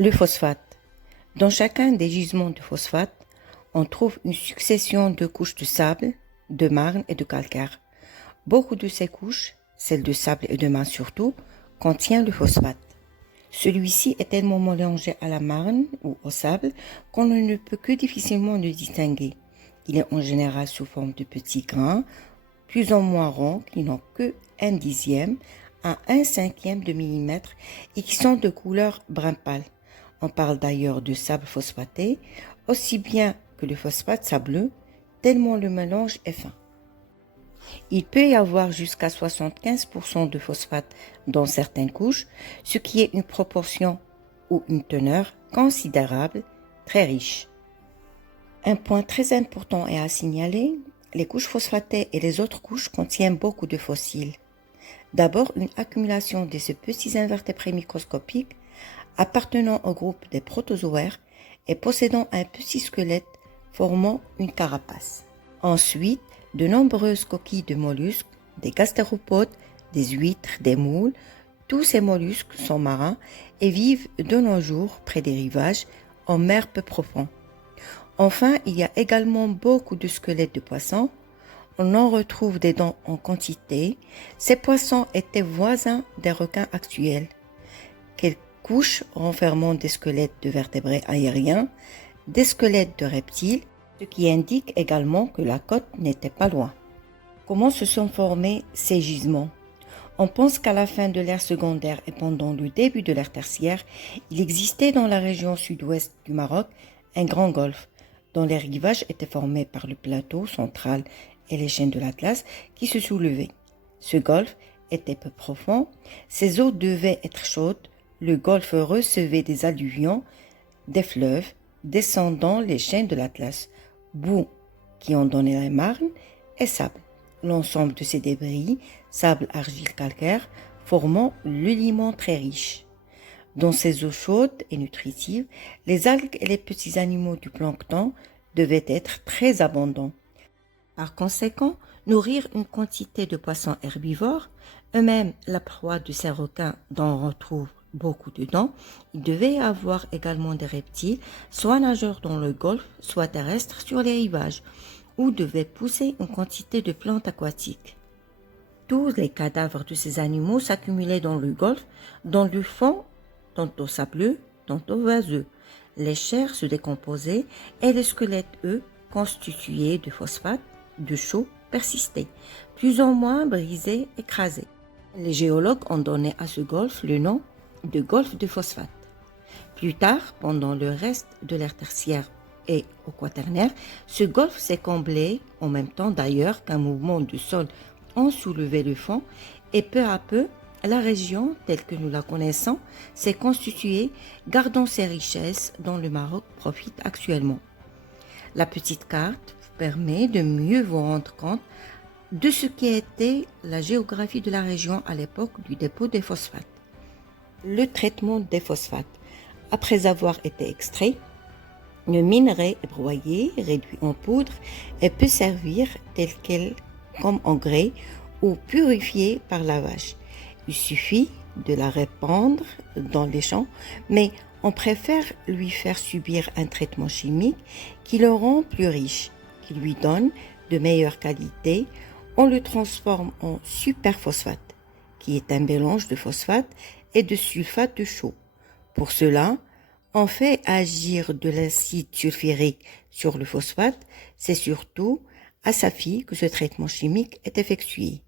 Le phosphate. Dans chacun des gisements de phosphate, on trouve une succession de couches de sable, de marne et de calcaire. Beaucoup de ces couches, celles de sable et de marne surtout, contiennent le phosphate. Celui-ci est tellement mélangé à la marne ou au sable qu'on ne peut que difficilement le distinguer. Il est en général sous forme de petits grains, plus ou moins ronds, qui n'ont que 1/10 à 1/5 de millimètre et qui sont de couleur brun pâle. On parle d'ailleurs de sable phosphaté, aussi bien que le phosphate sableux, tellement le mélange est fin. Il peut y avoir jusqu'à 75% de phosphate dans certaines couches, ce qui est une proportion ou une teneur considérable, très riche. Un point très important est à signaler, les couches phosphatées et les autres couches contiennent beaucoup de fossiles. D'abord, une accumulation de ces petits invertébrés microscopiques appartenant au groupe des protozoaires et possédant un petit squelette formant une carapace. Ensuite, de nombreuses coquilles de mollusques, des gastéropodes, des huîtres, des moules, tous ces mollusques sont marins et vivent de nos jours près des rivages en mer peu profonde. Enfin, il y a également beaucoup de squelettes de poissons. On en retrouve des dents en quantité. Ces poissons étaient voisins des requins actuels. Quelques couches renfermant des squelettes de vertébrés aériens, des squelettes de reptiles, ce qui indique également que la côte n'était pas loin. Comment se sont formés ces gisements? On pense qu'à la fin de l'ère secondaire et pendant le début de l'ère tertiaire, il existait dans la région sud-ouest du Maroc un grand golfe, dont les rivages étaient formés par le plateau central et les chaînes de l'Atlas qui se soulevaient. Ce golfe était peu profond, ses eaux devaient être chaudes, le golfe recevait des alluvions, des fleuves, descendant les chaînes de l'Atlas, boue qui ont donné la marne et sable. L'ensemble de ces débris, sable, argile, calcaire, formant le limon très riche. Dans ces eaux chaudes et nutritives, les algues et les petits animaux du plancton devaient être très abondants. Par conséquent, nourrir une quantité de poissons herbivores, eux-mêmes la proie de ces requins dont on retrouve beaucoup dedans, il devait y avoir également des reptiles, soit nageurs dans le golfe, soit terrestres sur les rivages, où devait pousser une quantité de plantes aquatiques. Tous les cadavres de ces animaux s'accumulaient dans le golfe, dans le fond, tantôt sableux, tantôt vaseux. Les chairs se décomposaient et les squelettes, eux, constitués de phosphate, de chaux, persistaient, plus ou moins brisés, écrasés. Les géologues ont donné à ce golfe le nom de golfe de phosphate. Plus tard, pendant le reste de l'ère tertiaire et au quaternaire, ce golfe s'est comblé, en même temps d'ailleurs qu'un mouvement de sol en soulevait le fond, et peu à peu, la région, telle que nous la connaissons, s'est constituée, gardant ses richesses dont le Maroc profite actuellement. La petite carte permet de mieux vous rendre compte de ce qui était la géographie de la région à l'époque du dépôt des phosphates. Le traitement des phosphates. Après avoir été extrait, le minerai est broyé, réduit en poudre et peut servir tel quel comme engrais ou purifié par lavage. Il suffit de la répandre dans les champs, mais on préfère lui faire subir un traitement chimique qui le rend plus riche, qui lui donne de meilleure qualité. On le transforme en superphosphate, qui est un mélange de phosphate et de sulfate de chaux. Pour cela, on fait agir de l'acide sulfurique sur le phosphate. C'est surtout à Safi que ce traitement chimique est effectué.